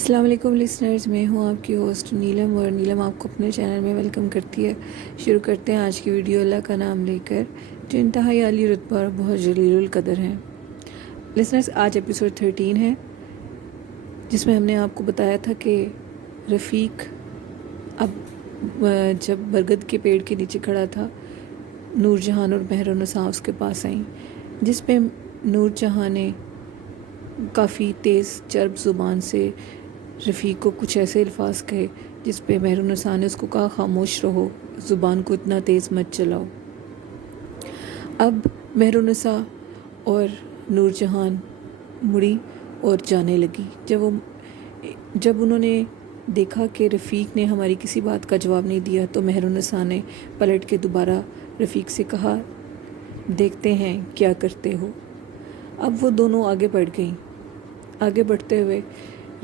السلام علیکم لسنرز، میں ہوں آپ کی ہوسٹ نیلم، اور نیلم آپ کو اپنے چینل میں ویلکم کرتی ہے۔ شروع کرتے ہیں آج کی ویڈیو اللہ کا نام لے کر، جو انتہائی عالی رتبہ اور بہت جلیل القدر ہیں۔ لسنرز، آج ایپیسوڈ 13 ہے، جس میں ہم نے آپ کو بتایا تھا کہ رفیق اب جب برگد کے پیڑ کے نیچے کھڑا تھا، نور جہان اور مہر النساء اس کے پاس آئیں، جس پہ نور جہاں نے کافی تیز چرب زبان سے رفیق کو کچھ ایسے الفاظ کہے، جس پہ مہر النساء نے اس کو کہا خاموش رہو، زبان کو اتنا تیز مت چلاؤ۔ اب مہر النساء اور نور جہان مڑی اور جانے لگی۔ جب انہوں نے دیکھا کہ رفیق نے ہماری کسی بات کا جواب نہیں دیا، تو مہر النساء نے پلٹ کے دوبارہ رفیق سے کہا، دیکھتے ہیں کیا کرتے ہو۔ اب وہ دونوں آگے بڑھ گئیں۔ آگے بڑھتے ہوئے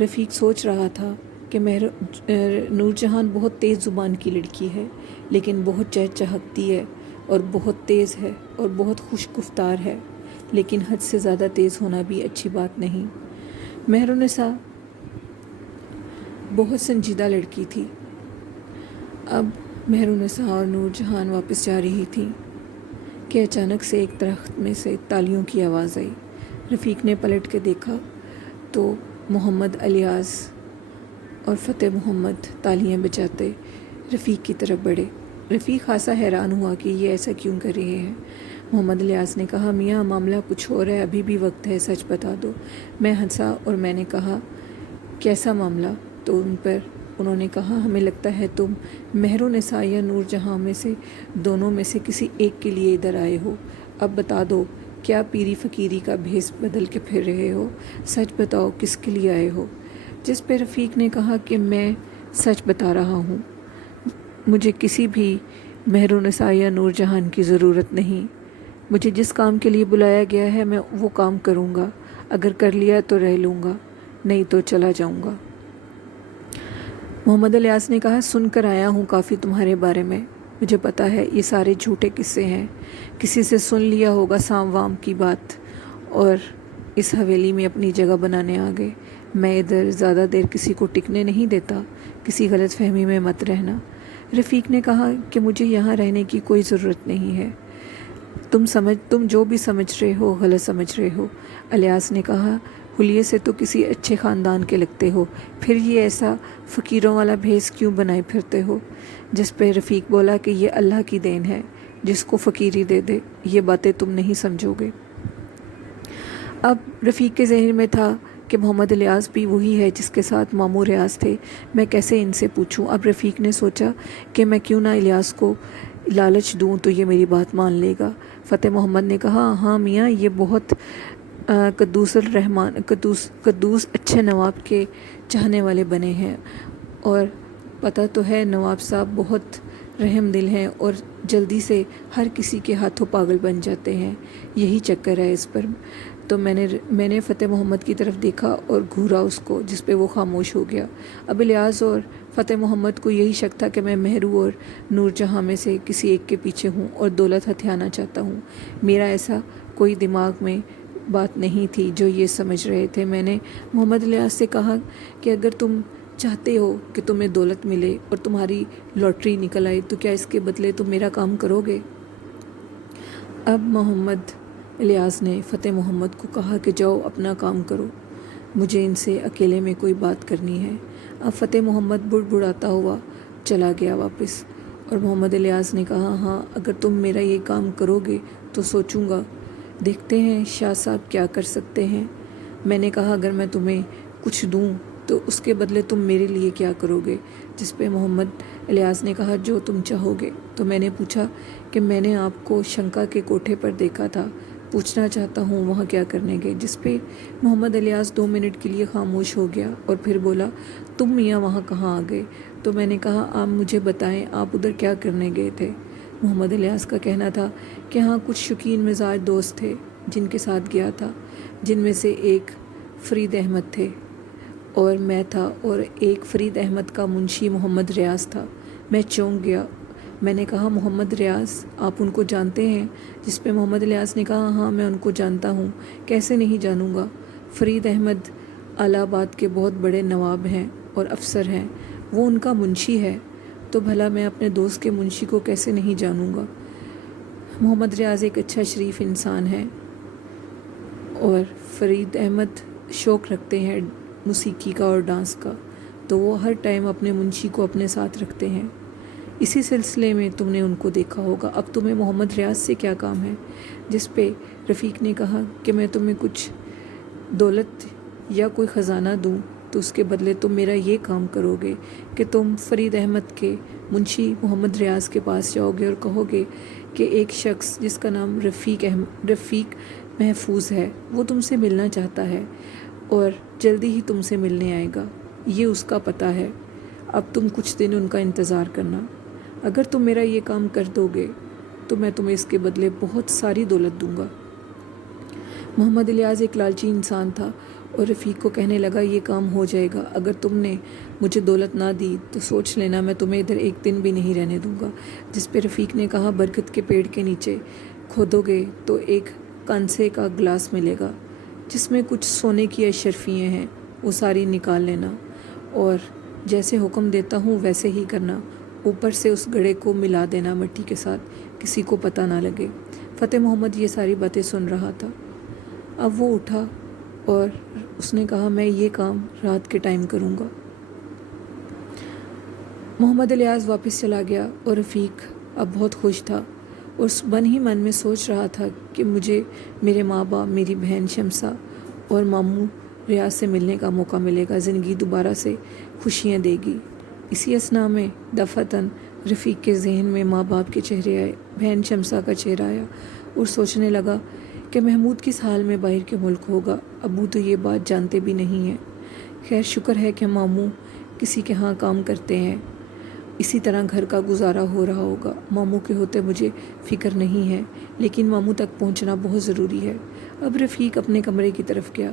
رفیق سوچ رہا تھا کہ نور جہان بہت تیز زبان کی لڑکی ہے، لیکن بہت چہچہکتی ہے اور بہت تیز ہے اور بہت خوش گفتار ہے، لیکن حد سے زیادہ تیز ہونا بھی اچھی بات نہیں۔ مہر النساء بہت سنجیدہ لڑکی تھی۔ اب مہر النساء اور نور جہان واپس جا رہی تھی کہ اچانک سے ایک درخت میں سے تالیوں کی آواز آئی۔ رفیق نے پلٹ کے دیکھا تو محمد الیاس اور فتح محمد تالیاں بجاتے رفیق کی طرف بڑھے۔ رفیق خاصا حیران ہوا کہ یہ ایسا کیوں کر رہے ہیں۔ محمد الیاس نے کہا، میاں معاملہ کچھ اور ہے، ابھی بھی وقت ہے، سچ بتا دو۔ میں ہنسا اور میں نے کہا، کیسا معاملہ؟ تو انہوں نے کہا، ہمیں لگتا ہے تم مہر النساء یا نور جہاں میں سے دونوں میں سے کسی ایک کے لیے ادھر آئے ہو۔ اب بتا دو، کیا پیری فقیری کا بھیس بدل کے پھر رہے ہو؟ سچ بتاؤ، کس کے لیے آئے ہو؟ جس پہ رفیق نے کہا کہ میں سچ بتا رہا ہوں، مجھے کسی بھی مہر النساء یا نور جہان کی ضرورت نہیں۔ مجھے جس کام کے لیے بلایا گیا ہے میں وہ کام کروں گا، اگر کر لیا تو رہ لوں گا، نہیں تو چلا جاؤں گا۔ محمد الیاس نے کہا، سن کر آیا ہوں کافی تمہارے بارے میں، مجھے پتا ہے یہ سارے جھوٹے قصے ہیں، کسی سے سن لیا ہوگا سام وام کی بات اور اس حویلی میں اپنی جگہ بنانے آ گئے۔ میں ادھر زیادہ دیر کسی کو ٹکنے نہیں دیتا، کسی غلط فہمی میں مت رہنا۔ رفیق نے کہا کہ مجھے یہاں رہنے کی کوئی ضرورت نہیں ہے، تم جو بھی سمجھ رہے ہو غلط سمجھ رہے ہو۔ الیاس نے کہا، حلیے سے تو کسی اچھے خاندان کے لگتے ہو، پھر یہ ایسا فقیروں والا بھیس کیوں بنائے پھرتے ہو؟ جس پہ رفیق بولا کہ یہ اللہ کی دین ہے، جس کو فقیری دے دے، یہ باتیں تم نہیں سمجھو گے۔ اب رفیق کے ذہن میں تھا کہ محمد الیاس بھی وہی ہے جس کے ساتھ ماموں ریاض تھے، میں کیسے ان سے پوچھوں؟ اب رفیق نے سوچا کہ میں کیوں نہ الیاس کو لالچ دوں تو یہ میری بات مان لے گا۔ فتح محمد نے کہا، ہاں میاں، یہ بہت قدوس اچھے نواب کے چاہنے والے بنے ہیں، اور پتہ تو ہے نواب صاحب بہت رحم دل ہیں اور جلدی سے ہر کسی کے ہاتھوں پاگل بن جاتے ہیں، یہی چکر ہے اس پر۔ تو میں نے فتح محمد کی طرف دیکھا اور گھورا اس کو، جس پہ وہ خاموش ہو گیا۔ اب الیاس اور فتح محمد کو یہی شک تھا کہ میں مہرو اور نور جہاں میں سے کسی ایک کے پیچھے ہوں اور دولت ہتھیانا چاہتا ہوں۔ میرا ایسا کوئی دماغ میں بات نہیں تھی جو یہ سمجھ رہے تھے۔ میں نے محمد الیاس سے کہا کہ اگر تم چاہتے ہو کہ تمہیں دولت ملے اور تمہاری لاٹری نکل آئے تو کیا اس کے بدلے تم میرا کام کرو گے؟ اب محمد الیاس نے فتح محمد کو کہا کہ جاؤ اپنا کام کرو، مجھے ان سے اکیلے میں کوئی بات کرنی ہے۔ اب فتح محمد بڑبڑاتا ہوا چلا گیا واپس، اور محمد الیاس نے کہا، ہاں اگر تم میرا یہ کام کرو گے تو سوچوں گا، دیکھتے ہیں شاہ صاحب کیا کر سکتے ہیں۔ میں نے کہا، اگر میں تمہیں کچھ دوں تو اس کے بدلے تم میرے لیے کیا کرو گے؟ جس پہ محمد الیاس نے کہا، جو تم چاہو گے۔ تو میں نے پوچھا کہ میں نے آپ کو شنکا کے کوٹھے پر دیکھا تھا، پوچھنا چاہتا ہوں وہاں کیا کرنے گئے؟ جس پہ محمد الیاس 2 منٹ کے لیے خاموش ہو گیا اور پھر بولا، تم میاں وہاں کہاں آ گئے؟ تو میں نے کہا، آپ مجھے بتائیں آپ ادھر کیا کرنے گئے تھے؟ محمد الیاس کا کہنا تھا کہ ہاں کچھ شوقین مزاج دوست تھے جن کے ساتھ گیا تھا، جن میں سے ایک فرید احمد تھے اور میں تھا، اور ایک فرید احمد کا منشی محمد ریاض تھا۔ میں چونک گیا۔ میں نے کہا، محمد ریاض، آپ ان کو جانتے ہیں؟ جس پہ محمد الیاس نے کہا، ہاں میں ان کو جانتا ہوں، کیسے نہیں جانوں گا؟ فرید احمد الہ آباد کے بہت بڑے نواب ہیں اور افسر ہیں، وہ ان کا منشی ہے، تو بھلا میں اپنے دوست کے منشی کو کیسے نہیں جانوں گا۔ محمد ریاض ایک اچھا شریف انسان ہے اور فرید احمد شوق رکھتے ہیں موسیقی کا اور ڈانس کا، تو وہ ہر ٹائم اپنے منشی کو اپنے ساتھ رکھتے ہیں۔ اسی سلسلے میں تم نے ان کو دیکھا ہوگا، اب تمہیں محمد ریاض سے کیا کام ہے؟ جس پہ رفیق نے کہا کہ میں تمہیں کچھ دولت یا کوئی خزانہ دوں تو اس کے بدلے تم میرا یہ کام کرو گے کہ تم فرید احمد کے منشی محمد ریاض کے پاس جاؤ گے اور کہو گے کہ ایک شخص جس کا نام رفیق محفوظ ہے، وہ تم سے ملنا چاہتا ہے اور جلدی ہی تم سے ملنے آئے گا، یہ اس کا پتہ ہے، اب تم کچھ دن ان کا انتظار کرنا، اگر تم میرا یہ کام کر دو گے تو میں تمہیں اس کے بدلے بہت ساری دولت دوں گا۔ محمد الیاس ایک لالچی انسان تھا اور رفیق کو کہنے لگا یہ کام ہو جائے گا، اگر تم نے مجھے دولت نہ دی تو سوچ لینا میں تمہیں ادھر ایک دن بھی نہیں رہنے دوں گا۔ جس پہ رفیق نے کہا برکت کے پیڑ کے نیچے کھودو گے تو ایک کانسے کا گلاس ملے گا جس میں کچھ سونے کی اشرفیاں ہیں، وہ ساری نکال لینا اور جیسے حکم دیتا ہوں ویسے ہی کرنا، اوپر سے اس گڑھے کو ملا دینا مٹی کے ساتھ، کسی کو پتہ نہ لگے۔ فتح محمد یہ ساری باتیں سن رہا تھا۔ اب وہ اٹھا اور اس نے کہا میں یہ کام رات کے ٹائم کروں گا۔ محمد الیاس واپس چلا گیا اور رفیق اب بہت خوش تھا اور من ہی من میں سوچ رہا تھا کہ مجھے میرے ماں باپ، میری بہن شمسہ اور ماموں ریاض سے ملنے کا موقع ملے گا، زندگی دوبارہ سے خوشیاں دے گی۔ اسی اثناء میں دفعتاً رفیق کے ذہن میں ماں باپ کے چہرے آئے، بہن شمسہ کا چہرہ آیا اور سوچنے لگا کہ محمود کس حال میں باہر کے ملک ہوگا، ابو تو یہ بات جانتے بھی نہیں ہیں۔ خیر شکر ہے کہ ماموں کسی کے ہاں کام کرتے ہیں، اسی طرح گھر کا گزارا ہو رہا ہوگا، ماموں کے ہوتے مجھے فکر نہیں ہے، لیکن ماموں تک پہنچنا بہت ضروری ہے۔ اب رفیق اپنے کمرے کی طرف گیا،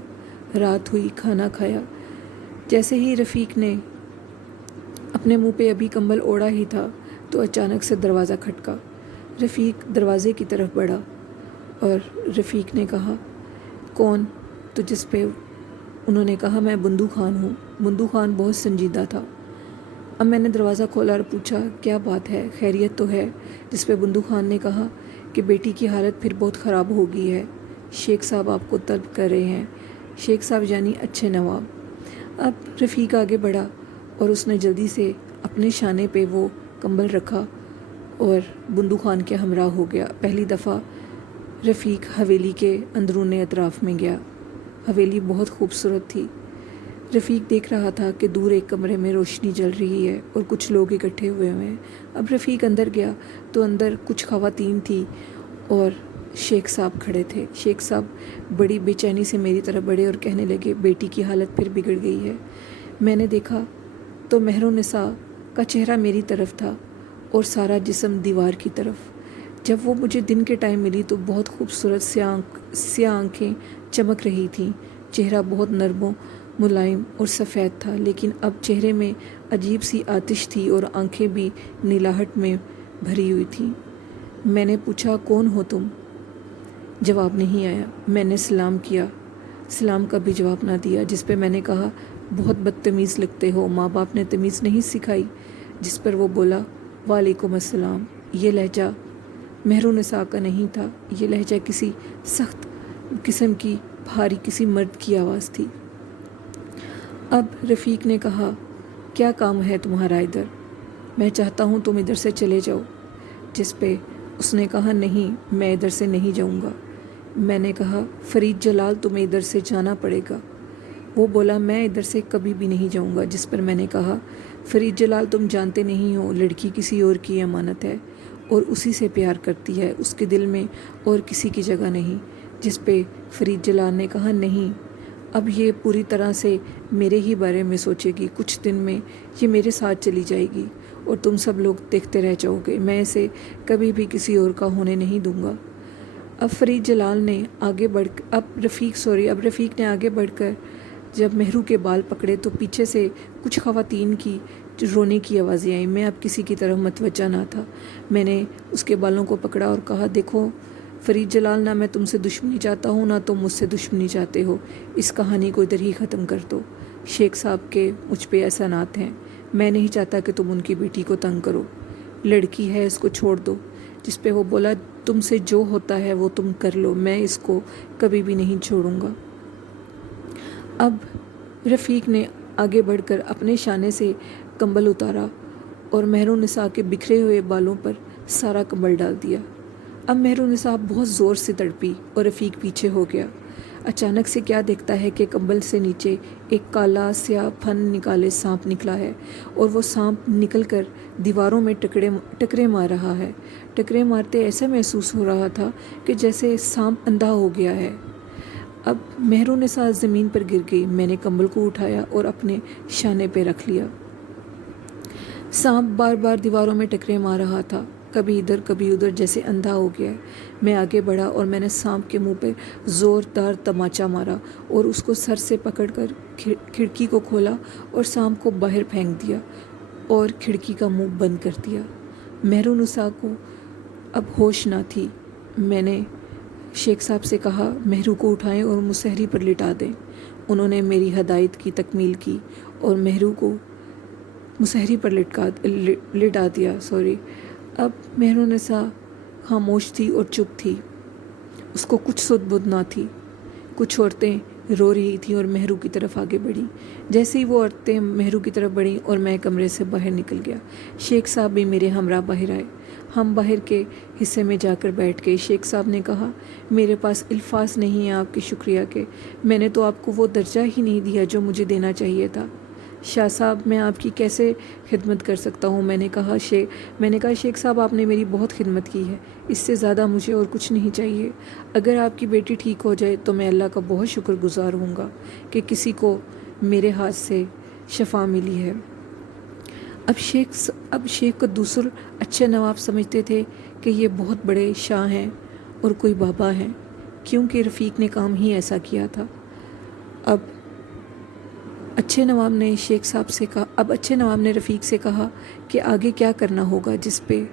رات ہوئی، کھانا کھایا۔ جیسے ہی رفیق نے اپنے منہ پہ ابھی کمبل اوڑھا ہی تھا تو اچانک سے دروازہ کھٹکا۔ رفیق دروازے کی طرف بڑھا اور رفیق نے کہا کون؟ تو جس پہ انہوں نے کہا میں بندو خان ہوں۔ بندو خان بہت سنجیدہ تھا۔ اب میں نے دروازہ کھولا اور پوچھا کیا بات ہے، خیریت تو ہے؟ جس پہ بندو خان نے کہا کہ بیٹی کی حالت پھر بہت خراب ہو گئی ہے، شیخ صاحب آپ کو طلب کر رہے ہیں۔ شیخ صاحب یعنی اچھے نواب۔ اب رفیق آگے بڑھا اور اس نے جلدی سے اپنے شانے پہ وہ کمبل رکھا اور بندو خان کے ہمراہ ہو گیا۔ پہلی دفعہ رفیق حویلی کے اندرون اطراف میں گیا۔ حویلی بہت خوبصورت تھی۔ رفیق دیکھ رہا تھا کہ دور ایک کمرے میں روشنی جل رہی ہے اور کچھ لوگ اکٹھے ہوئے ہیں۔ اب رفیق اندر گیا تو اندر کچھ خواتین تھی اور شیخ صاحب کھڑے تھے۔ شیخ صاحب بڑی بے چینی سے میری طرف بڑھے اور کہنے لگے بیٹی کی حالت پھر بگڑ گئی ہے۔ میں نے دیکھا تو مہر النساء کا چہرہ میری طرف تھا اور سارا جسم دیوار کی طرف۔ جب وہ مجھے دن کے ٹائم ملی تو بہت خوبصورت سیاہ آنکھیں چمک رہی تھیں، چہرہ بہت نرم و ملائم اور سفید تھا، لیکن اب چہرے میں عجیب سی آتش تھی اور آنکھیں بھی نیلاہٹ میں بھری ہوئی تھیں۔ میں نے پوچھا کون ہو تم؟ جواب نہیں آیا۔ میں نے سلام کیا، سلام کا بھی جواب نہ دیا، جس پہ میں نے کہا بہت بدتمیز لگتے ہو، ماں باپ نے تمیز نہیں سکھائی؟ جس پر وہ بولا وعلیکم السلام۔ یہ لہجہ مہر النساء کا نہیں تھا، یہ لہجہ کسی سخت قسم کی بھاری کسی مرد کی آواز تھی۔ اب رفیق نے کہا کیا کام ہے تمہارا ادھر؟ میں چاہتا ہوں تم ادھر سے چلے جاؤ۔ جس پہ اس نے کہا نہیں، میں ادھر سے نہیں جاؤں گا۔ میں نے کہا فرید جلال تمہیں ادھر سے جانا پڑے گا۔ وہ بولا میں ادھر سے کبھی بھی نہیں جاؤں گا۔ جس پر میں نے کہا فرید جلال تم جانتے نہیں ہو، لڑکی کسی اور کی امانت ہے اور اسی سے پیار کرتی ہے، اس کے دل میں اور کسی کی جگہ نہیں۔ جس پہ فرید جلال نے کہا نہیں، اب یہ پوری طرح سے میرے ہی بارے میں سوچے گی، کچھ دن میں یہ میرے ساتھ چلی جائے گی اور تم سب لوگ دیکھتے رہ جاؤ گے، میں اسے کبھی بھی کسی اور کا ہونے نہیں دوں گا۔ اب رفیق نے آگے بڑھ کر جب مہرو کے بال پکڑے تو پیچھے سے کچھ خواتین کی رونے کی آوازیں آئیں۔ میں اب کسی کی طرف متوجہ نہ تھا، میں نے اس کے بالوں کو پکڑا اور کہا دیکھو فرید جلال، نہ میں تم سے دشمنی چاہتا ہوں نہ تم مجھ سے دشمنی چاہتے ہو، اس کہانی کو ادھر ہی ختم کر دو۔ شیخ صاحب کے مجھ پہ احسانات ہیں، میں نہیں چاہتا کہ تم ان کی بیٹی کو تنگ کرو، لڑکی ہے اس کو چھوڑ دو۔ جس پہ وہ بولا تم سے جو ہوتا ہے وہ تم کر لو، میں اس کو کبھی بھی نہیں چھوڑوں گا۔ اب رفیق نے آگے بڑھ کر اپنے شانے سے کمبل اتارا اور مہرالنساء کے بکھرے ہوئے بالوں پر سارا کمبل ڈال دیا۔ اب مہرالنساء بہت زور سے تڑپی اور رفیق پیچھے ہو گیا۔ اچانک سے کیا دیکھتا ہے کہ کمبل سے نیچے ایک کالا سیاہ پھن نکالے سانپ نکلا ہے، اور وہ سانپ نکل کر دیواروں میں ٹکرے مار رہا ہے۔ ٹکرے مارتے ایسا محسوس ہو رہا تھا کہ جیسے سانپ اندھا ہو گیا ہے۔ اب مہرالنساء زمین پر گر گئی۔ میں نے کمبل کو اٹھایا اور اپنے شانے پہ رکھ لیا۔ سانپ بار بار دیواروں میں ٹکرے مار رہا تھا، کبھی ادھر کبھی ادھر، جیسے اندھا ہو گیا ہے۔ میں آگے بڑھا اور میں نے سانپ کے منہ پہ زوردار تماچا مارا اور اس کو سر سے پکڑ کر کھڑکی کو کھولا اور سانپ کو باہر پھینک دیا اور کھڑکی کا منہ بند کر دیا۔ مہرالنساء کو اب ہوش نہ تھی۔ میں نے شیخ صاحب سے کہا مہرو کو اٹھائیں اور مسہری پر لٹا دیں۔ انہوں نے میری ہدایت کی تکمیل کی اور مہرو کو مسہری پر لٹا دیا۔ اب مہرالنساء خاموش تھی اور چپ تھی، اس کو کچھ سدھ بدھ نہ تھی۔ کچھ عورتیں رو رہی تھیں اور مہرو کی طرف آگے بڑھیں۔ جیسے ہی وہ عورتیں مہرو کی طرف بڑھیں اور میں کمرے سے باہر نکل گیا، شیخ صاحب بھی میرے ہمراہ باہر آئے۔ ہم باہر کے حصے میں جا کر بیٹھ گئے۔ شیخ صاحب نے کہا میرے پاس الفاظ نہیں ہیں آپ کے شکریہ کے، میں نے تو آپ کو وہ درجہ ہی نہیں دیا جو مجھے دینا چاہیے تھا۔ شاہ صاحب میں آپ کی کیسے خدمت کر سکتا ہوں؟ میں نے کہا شیخ صاحب آپ نے میری بہت خدمت کی ہے، اس سے زیادہ مجھے اور کچھ نہیں چاہیے۔ اگر آپ کی بیٹی ٹھیک ہو جائے تو میں اللہ کا بہت شکر گزار ہوں گا کہ کسی کو میرے ہاتھ سے شفا ملی ہے۔ اب شیخ کو دوسرے اچھے نواب سمجھتے تھے کہ یہ بہت بڑے شاہ ہیں اور کوئی بابا ہیں، کیونکہ رفیق نے کام ہی ایسا کیا تھا۔ اب اچھے نواب نے رفیق سے کہا کہ آگے کیا کرنا ہوگا، جس پہ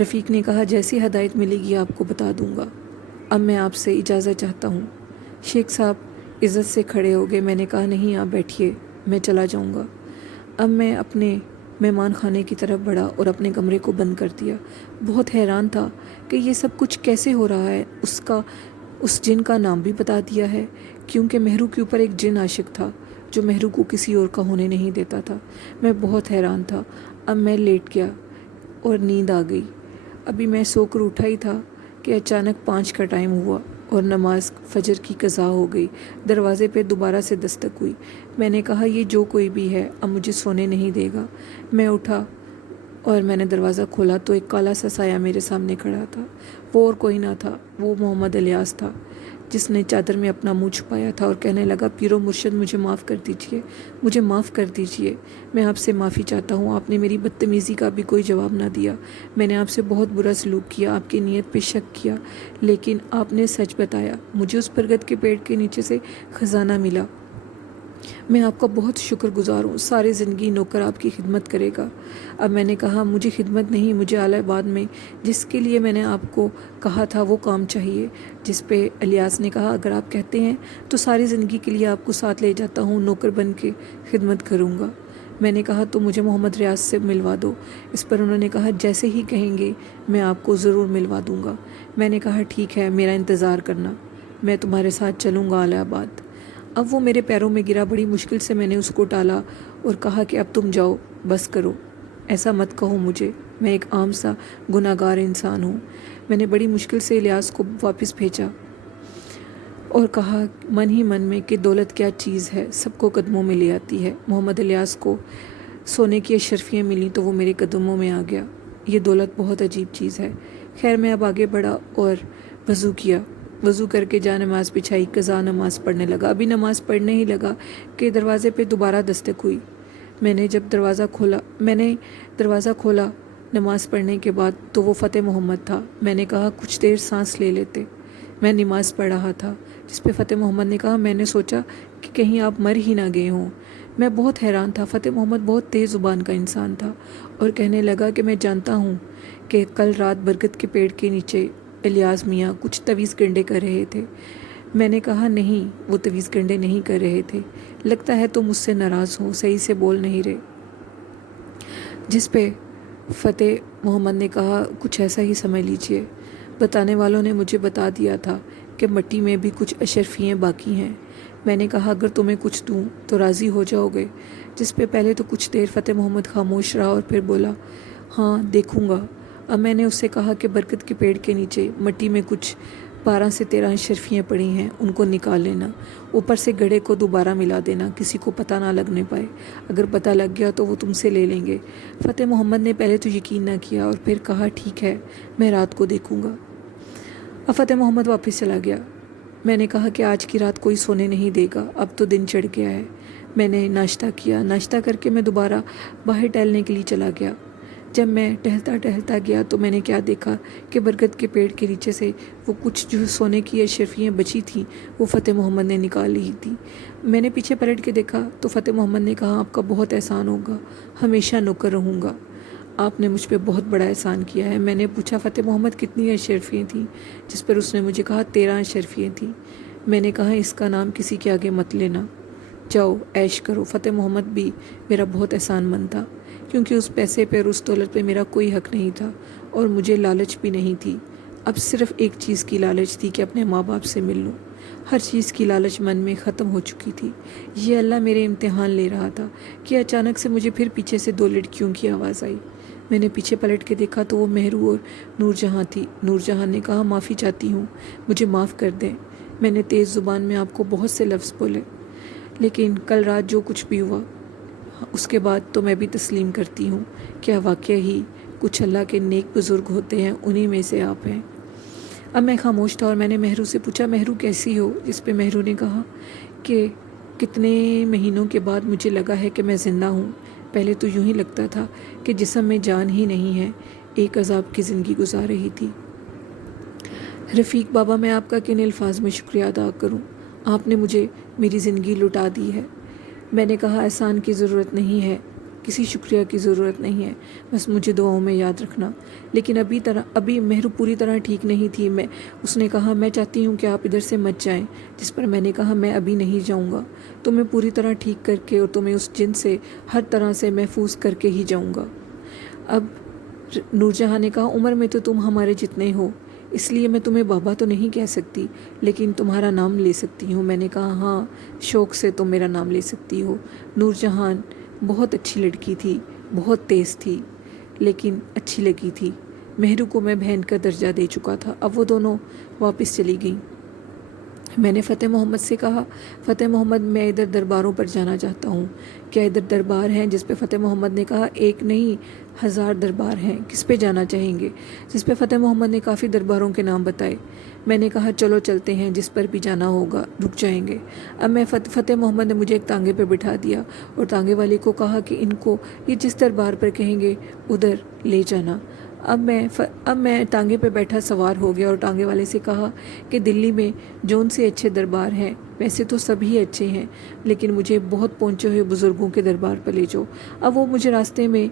رفیق نے کہا جیسی ہدایت ملے گی آپ کو بتا دوں گا، اب میں آپ سے اجازت چاہتا ہوں۔ شیخ صاحب عزت سے کھڑے ہو گئے۔ میں نے کہا نہیں آپ بیٹھیے، میں چلا جاؤں گا۔ اب میں اپنے مہمان خانے کی طرف بڑھا اور اپنے کمرے کو بند کر دیا۔ بہت حیران تھا کہ یہ سب کچھ کیسے ہو رہا ہے۔ اس جن کا نام بھی بتا دیا ہے، کیونکہ مہرو کے اوپر ایک جن عاشق تھا جو مہرو کو کسی اور کا ہونے نہیں دیتا تھا۔ میں بہت حیران تھا۔ اب میں لیٹ گیا اور نیند آ گئی۔ ابھی میں سو کر اٹھا ہی تھا کہ اچانک 5 کا ٹائم ہوا اور نماز فجر کی قضا ہو گئی۔ دروازے پہ دوبارہ سے دستک ہوئی۔ میں نے کہا یہ جو کوئی بھی ہے اب مجھے سونے نہیں دے گا۔ میں اٹھا اور میں نے دروازہ کھولا تو ایک کالا سا سایہ میرے سامنے کھڑا تھا۔ وہ اور کوئی نہ تھا، وہ محمد الیاس تھا، جس نے چادر میں اپنا منہ چھپایا تھا اور کہنے لگا پیرو مرشد مجھے معاف کر دیجئے، مجھے معاف کر دیجئے، میں آپ سے معافی چاہتا ہوں۔ آپ نے میری بدتمیزی کا بھی کوئی جواب نہ دیا، میں نے آپ سے بہت برا سلوک کیا، آپ کی نیت پہ شک کیا، لیکن آپ نے سچ بتایا، مجھے اس برگد کے پیڑ کے نیچے سے خزانہ ملا، میں آپ کا بہت شکر گزار ہوں، ساری زندگی نوکر آپ کی خدمت کرے گا۔ اب میں نے کہا مجھے خدمت نہیں، مجھے اعلی آباد میں جس کے لیے میں نے آپ کو کہا تھا وہ کام چاہیے۔ جس پہ الیاس نے کہا اگر آپ کہتے ہیں تو ساری زندگی کے لیے آپ کو ساتھ لے جاتا ہوں، نوکر بن کے خدمت کروں گا۔ میں نے کہا تو مجھے محمد ریاض سے ملوا دو۔ اس پر انہوں نے کہا جیسے ہی کہیں گے میں آپ کو ضرور ملوا دوں گا۔ میں نے کہا ٹھیک ہے، میرا انتظار کرنا، میں تمہارے ساتھ چلوں گا اعلی آباد۔ اب وہ میرے پیروں میں گرا، بڑی مشکل سے میں نے اس کو ٹالا اور کہا کہ اب تم جاؤ، بس کرو، ایسا مت کہو مجھے، میں ایک عام سا گناہ گار انسان ہوں۔ میں نے بڑی مشکل سے الیاس کو واپس بھیجا اور کہا من ہی من میں کہ دولت کیا چیز ہے، سب کو قدموں میں لے آتی ہے۔ محمد الیاس کو سونے کی اشرفیاں ملیں تو وہ میرے قدموں میں آ گیا، یہ دولت بہت عجیب چیز ہے۔ خیر میں اب آگے بڑھا اور وضو کیا، وضو کر کے جا نماز بچھائی، قضا نماز پڑھنے لگا۔ ابھی نماز پڑھنے ہی لگا کہ دروازے پہ دوبارہ دستک ہوئی۔ میں نے دروازہ کھولا نماز پڑھنے کے بعد تو وہ فتح محمد تھا۔ میں نے کہا کچھ دیر سانس لے لیتے، میں نماز پڑھ رہا تھا۔ جس پہ فتح محمد نے کہا میں نے سوچا کہ کہیں آپ مر ہی نہ گئے ہوں۔ میں بہت حیران تھا، فتح محمد بہت تیز زبان کا انسان تھا اور کہنے لگا کہ میں جانتا ہوں کہ کل رات برگد کے پیڑ کے نیچے الیاس میاں کچھ تویز گنڈے کر رہے تھے۔ میں نے کہا نہیں، وہ تویز گنڈے نہیں کر رہے تھے، لگتا ہے تم مجھ سے ناراض ہو، صحیح سے بول نہیں رہے۔ جس پہ فتح محمد نے کہا کچھ ایسا ہی سمجھ لیجئے، بتانے والوں نے مجھے بتا دیا تھا کہ مٹی میں بھی کچھ اشرفییں باقی ہیں۔ میں نے کہا اگر تمہیں کچھ دوں تو راضی ہو جاؤ گے؟ جس پہ پہلے تو کچھ دیر فتح محمد خاموش رہا اور پھر بولا ہاں دیکھوں گا۔ اب میں نے اس سے کہا کہ برکت کے پیڑ کے نیچے مٹی میں کچھ 12 سے 13 اشرفیاں پڑی ہیں، ان کو نکال لینا، اوپر سے گڑھے کو دوبارہ ملا دینا، کسی کو پتہ نہ لگنے پائے، اگر پتہ لگ گیا تو وہ تم سے لے لیں گے۔ فتح محمد نے پہلے تو یقین نہ کیا اور پھر کہا ٹھیک ہے، میں رات کو دیکھوں گا۔ اب فتح محمد واپس چلا گیا۔ میں نے کہا کہ آج کی رات کوئی سونے نہیں دے گا، اب تو دن چڑھ گیا ہے۔ میں نے ناشتہ کیا، ناشتہ کر کے میں دوبارہ باہر ٹہلنے کے لیے چلا گیا۔ جب میں ٹہلتا گیا تو میں نے کیا دیکھا کہ برگد کے پیڑ کے نیچے سے وہ کچھ جو سونے کی اشرفیاں بچی تھیں وہ فتح محمد نے نکال لی تھی۔ میں نے پیچھے پلٹ کے دیکھا تو فتح محمد نے کہا آپ کا بہت احسان ہوگا، ہمیشہ نوکر رہوں گا، آپ نے مجھ پہ بہت بڑا احسان کیا ہے۔ میں نے پوچھا فتح محمد کتنی اشرفیاں تھیں؟ جس پر اس نے مجھے کہا 13 اشرفیاں تھیں۔ میں نے کہا اس کا نام کسی کے آگے مت لینا، جاؤ عیش کرو۔ فتح محمد بھی میرا بہت احسان مند تھا، کیونکہ اس پیسے پہ اور اس دولت پہ میرا کوئی حق نہیں تھا اور مجھے لالچ بھی نہیں تھی۔ اب صرف ایک چیز کی لالچ تھی کہ اپنے ماں باپ سے مل لوں۔ ہر چیز کی لالچ من میں ختم ہو چکی تھی۔ یہ اللہ میرے امتحان لے رہا تھا کہ اچانک سے مجھے پھر پیچھے سے 2 لڑکیوں کی آواز آئی۔ میں نے پیچھے پلٹ کے دیکھا تو وہ مہرو اور نور جہاں تھی۔ نور جہاں نے کہا معافی چاہتی ہوں، مجھے معاف کر دیں، میں نے تیز زبان میں آپ کو بہت سے لفظ بولے، لیکن کل رات جو کچھ بھی ہوا اس کے بعد تو میں بھی تسلیم کرتی ہوں کہ واقعہ ہی کچھ اللہ کے نیک بزرگ ہوتے ہیں، انہی میں سے آپ ہیں۔ اب میں خاموش تھا اور میں نے مہرو سے پوچھا مہرو کیسی ہو؟ جس پہ مہرو نے کہا کہ کتنے مہینوں کے بعد مجھے لگا ہے کہ میں زندہ ہوں۔ پہلے تو یوں ہی لگتا تھا کہ جسم میں جان ہی نہیں ہے، ایک عذاب کی زندگی گزار رہی تھی۔ رفیق بابا میں آپ کا کن الفاظ میں شکریہ ادا کروں، آپ نے مجھے میری زندگی لٹا دی ہے۔ میں نے کہا احسان کی ضرورت نہیں ہے، کسی شکریہ کی ضرورت نہیں ہے، بس مجھے دعاؤں میں یاد رکھنا۔ لیکن ابھی مہرو پوری طرح ٹھیک نہیں تھی۔ اس نے کہا میں چاہتی ہوں کہ آپ ادھر سے مت جائیں۔ جس پر میں نے کہا میں ابھی نہیں جاؤں گا، تمہیں پوری طرح ٹھیک کر کے اور تمہیں اس جن سے ہر طرح سے محفوظ کر کے ہی جاؤں گا۔ اب نور جہاں نے کہا عمر میں تو تم ہمارے جتنے ہو، اس لیے میں تمہیں بابا تو نہیں کہہ سکتی، لیکن تمہارا نام لے سکتی ہوں۔ میں نے کہا ہاں شوق سے تم میرا نام لے سکتی ہو۔ نور جہاں بہت اچھی لڑکی تھی، بہت تیز تھی، لیکن اچھی لگی تھی۔ مہرو کو میں بہن کا درجہ دے چکا تھا۔ اب وہ دونوں واپس چلی گئیں۔ میں نے فتح محمد سے کہا فتح محمد میں ادھر درباروں پر جانا چاہتا ہوں، کیا ادھر دربار ہیں؟ جس پہ فتح محمد نے کہا ایک نہیں 1000 دربار ہیں، کس پہ جانا چاہیں گے؟ جس پہ فتح محمد نے کافی درباروں کے نام بتائے۔ میں نے کہا چلو چلتے ہیں، جس پر بھی جانا ہوگا رک جائیں گے۔ اب میں فتح محمد نے مجھے ایک تانگے پہ بٹھا دیا اور تانگے والے کو کہا کہ ان کو یہ جس دربار پر کہیں گے ادھر لے جانا۔ اب میں ٹانگے پہ بیٹھا سوار ہو گیا اور ٹانگے والے سے کہا کہ دلی میں جون سے اچھے دربار ہیں، ویسے تو سبھی اچھے ہیں، لیکن مجھے بہت پہنچے ہوئے بزرگوں کے دربار پر لے جاؤ۔ اب وہ مجھے راستے میں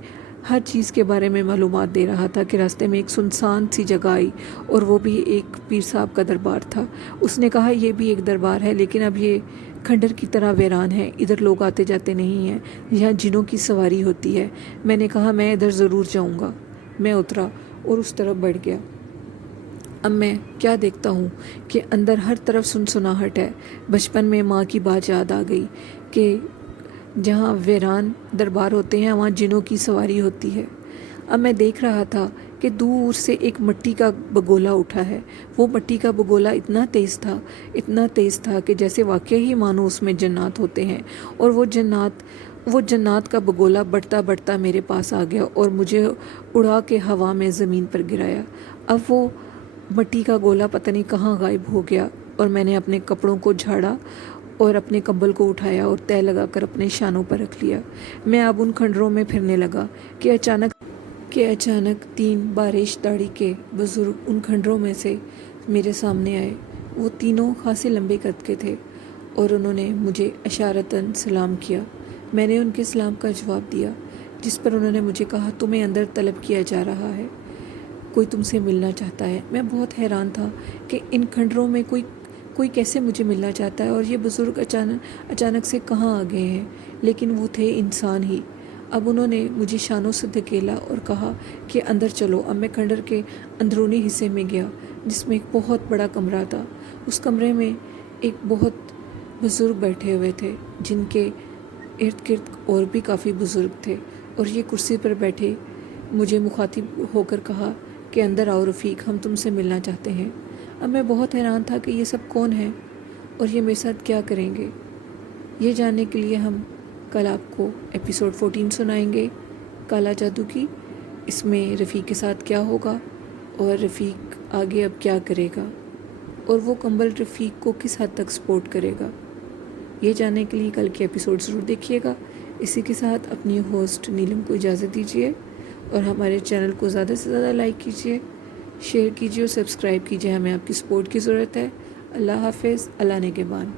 ہر چیز کے بارے میں معلومات دے رہا تھا کہ راستے میں ایک سنسان سی جگہ آئی اور وہ بھی ایک پیر صاحب کا دربار تھا۔ اس نے کہا یہ بھی ایک دربار ہے، لیکن اب یہ کھنڈر کی طرح ویران ہے، ادھر لوگ آتے جاتے نہیں ہیں، یہاں جنوں کی سواری ہوتی ہے۔ میں نے کہا میں ادھر ضرور جاؤں گا۔ میں اترا اور اس طرف بڑھ گیا۔ اب میں کیا دیکھتا ہوں کہ اندر ہر طرف سنسناہٹ ہے۔ بچپن میں ماں کی بات یاد آ گئی کہ جہاں ویران دربار ہوتے ہیں وہاں جنوں کی سواری ہوتی ہے۔ اب میں دیکھ رہا تھا کہ دور سے ایک مٹی کا بگولا اٹھا ہے۔ وہ مٹی کا بگولا اتنا تیز تھا کہ جیسے واقعی ہی مانو اس میں جنات ہوتے ہیں، اور وہ جنات کا بگولا بڑھتا میرے پاس آ گیا اور مجھے اڑا کے ہوا میں زمین پر گرایا۔ اب وہ مٹی کا گولا پتہ نہیں کہاں غائب ہو گیا اور میں نے اپنے کپڑوں کو جھاڑا اور اپنے کمبل کو اٹھایا اور تہ لگا کر اپنے شانوں پر رکھ لیا۔ میں اب ان کھنڈروں میں پھرنے لگا کہ اچانک 3 باریش داڑھی کے بزرگ ان کھنڈروں میں سے میرے سامنے آئے۔ وہ تینوں خاصے لمبے قد کے تھے اور انہوں نے مجھے اشارتاً سلام کیا۔ میں نے ان کے سلام کا جواب دیا، جس پر انہوں نے مجھے کہا تمہیں اندر طلب کیا جا رہا ہے۔ کوئی تم سے ملنا چاہتا ہے۔ میں بہت حیران تھا کہ ان کھنڈروں میں کوئی کیسے مجھے ملنا چاہتا ہے، اور یہ بزرگ اچانک سے کہاں آ گئے ہیں، لیکن وہ تھے انسان ہی۔ اب انہوں نے مجھے شانوں سے دھکیلا اور کہا کہ اندر چلو۔ اب میں کھنڈر کے اندرونی حصے میں گیا، جس میں ایک بہت بڑا کمرہ تھا۔ اس کمرے میں ایک بہت بزرگ بیٹھے ہوئے تھے، جن کے ارد گرد اور بھی کافی بزرگ تھے، اور یہ کرسی پر بیٹھے مجھے مخاطب ہو کر کہا کہ اندر آؤ رفیق، ہم تم سے ملنا چاہتے ہیں۔ اب میں بہت حیران تھا کہ یہ سب کون ہیں اور یہ میرے ساتھ کیا کریں گے۔ یہ جاننے کے لیے ہم کل آپ کو ایپیسوڈ 14 سنائیں گے، کالا جادو کی۔ اس میں رفیق کے ساتھ کیا ہوگا اور رفیق آگے اب کیا کرے گا، اور وہ کمبل رفیق کو کس حد تک سپورٹ کرے گا۔ یہ جاننے کے لیے کل کے ایپیسوڈ ضرور دیکھیے گا۔ اسی کے ساتھ اپنی ہوسٹ نیلم کو اجازت دیجیے، اور ہمارے چینل کو زیادہ سے زیادہ لائک کیجیے، شیئر کیجیے اور سبسکرائب کیجیے۔ ہمیں آپ کی سپورٹ کی ضرورت ہے۔ اللہ حافظ، اللہ نگہبان۔